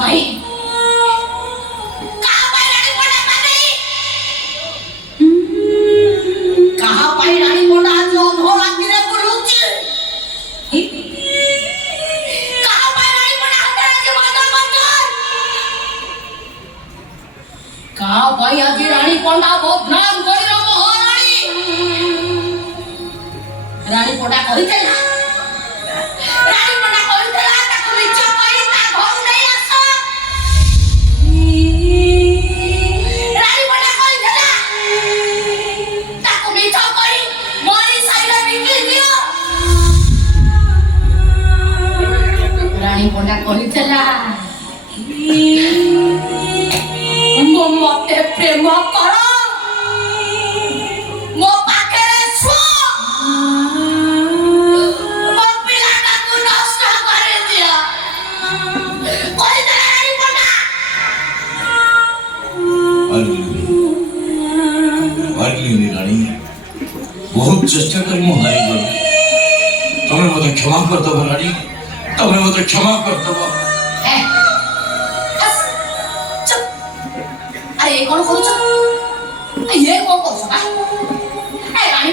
भाई रानी मोटा जो धोला किरे बुलुची कहा पाई रानी मोटा हतरा के माता मंतर कहा पाई आजी रानी कोंडा बदनाम कइरो महारानी रानी मोटा कहितेला रानी मोटा कहितेला ताको मिछ कहि ता घर नै आस रानी मोटा कहितेला ताको मिछ कहि मोरी साइरा बिकी दियो रानी मोटा कहितेला मो मते प्रेम कर मो पाखरे छो मो पिलाटा को नष्ट करे दिया कहितेला रानी मोटा अर्ली रानी बहुत चेष्टा करी मु हारी गल तमे मते क्षमा कर दो रानी तमे मते क्षमा कर दो अरे ये कौन करूछ ये कौन करूछ बा